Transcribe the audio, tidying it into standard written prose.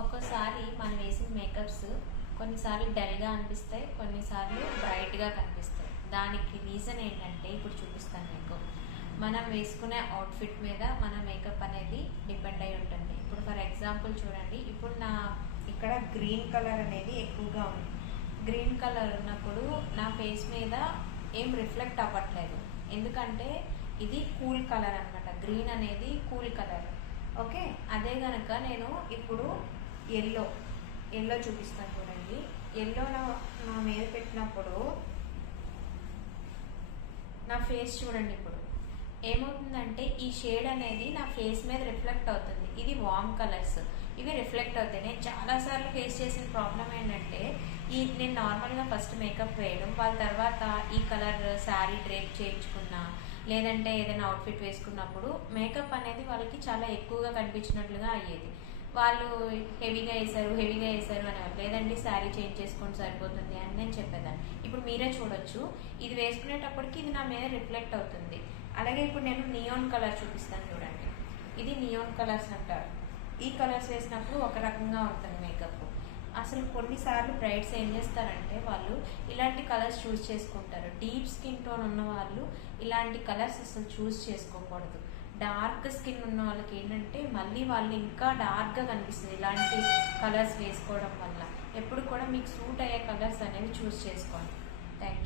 ఒక్కోసారి మనం వేసిన మేకప్స్ కొన్నిసార్లు డల్గా అనిపిస్తాయి, కొన్నిసార్లు బ్రైట్గా కనిపిస్తాయి. దానికి రీజన్ ఏంటంటే ఇప్పుడు చూపిస్తాను మీకు. మనం వేసుకునే అవుట్ఫిట్ మీద మన మేకప్ అనేది డిపెండ్ అయి ఉంటుంది. ఇప్పుడు ఫర్ ఎగ్జాంపుల్ చూడండి, ఇప్పుడు నా ఇక్కడ గ్రీన్ కలర్ అనేది ఎక్కువగా ఉంది. గ్రీన్ కలర్ ఉన్నప్పుడు నా ఫేస్ మీద ఏం రిఫ్లెక్ట్ అవ్వట్లేదు, ఎందుకంటే ఇది కూల్ కలర్ అనమాట. గ్రీన్ అనేది కూల్ కలర్. ఓకే, అదే కనుక నేను ఇప్పుడు ఎల్లో చూపిస్తాను చూడండి. ఎల్లో నా మీద పెట్టినప్పుడు నా ఫేస్ చూడండి. ఇప్పుడు ఏమవుతుందంటే ఈ షేడ్ అనేది నా ఫేస్ మీద రిఫ్లెక్ట్ అవుతుంది. ఇది వార్మ్ కలర్స్, ఇవి రిఫ్లెక్ట్ అవుతాయి. నేను చాలాసార్లు ఫేస్ చేసిన ప్రాబ్లం ఏంటంటే నేను నార్మల్గా ఫస్ట్ మేకప్ వేయడం, వాళ్ళ తర్వాత ఈ కలర్ శారీ డ్రేప్ చేయించుకున్నా, లేదంటే ఏదైనా అవుట్ఫిట్ వేసుకున్నప్పుడు మేకప్ అనేది వాళ్ళకి చాలా ఎక్కువగా కనిపించినట్లుగా అయ్యేది. వాళ్ళు హెవీగా వేసారు అనేవారు. లేదండి శారీ చేంజ్ చేసుకొని సరిపోతుంది అని నేను చెప్పేదాన్ని. ఇప్పుడు మీరే చూడొచ్చు, ఇది వేసుకునేటప్పటికి ఇది నా మీద రిఫ్లెక్ట్ అవుతుంది. అలాగే ఇప్పుడు నేను నియాన్ కలర్ చూపిస్తాను చూడండి. ఇది నియాన్ కలర్స్ అంటారు. ఈ కలర్స్ వేసినప్పుడు ఒక రకంగా ఉంటుంది మేకప్. అసలు కొన్నిసార్లు బ్రైడ్స్ ఏం చేస్తారంటే వాళ్ళు ఇలాంటి కలర్స్ చూస్ చేసుకుంటారు. డీప్ స్కిన్ టోన్ ఉన్న వాళ్ళు ఇలాంటి కలర్స్ అసలు చూస్ చేసుకోకూడదు. డార్క్ స్కిన్ ఉన్న వాళ్ళకి ఏంటంటే మళ్ళీ వాళ్ళు ఇంకా డార్క్గా కనిపిస్తుంది ఇలాంటి కలర్స్ వేసుకోవడం వల్ల. ఎప్పుడు కూడా మీకు సూట్ అయ్యే కలర్స్ అనేవి చూస్ చేసుకోండి. Thank you.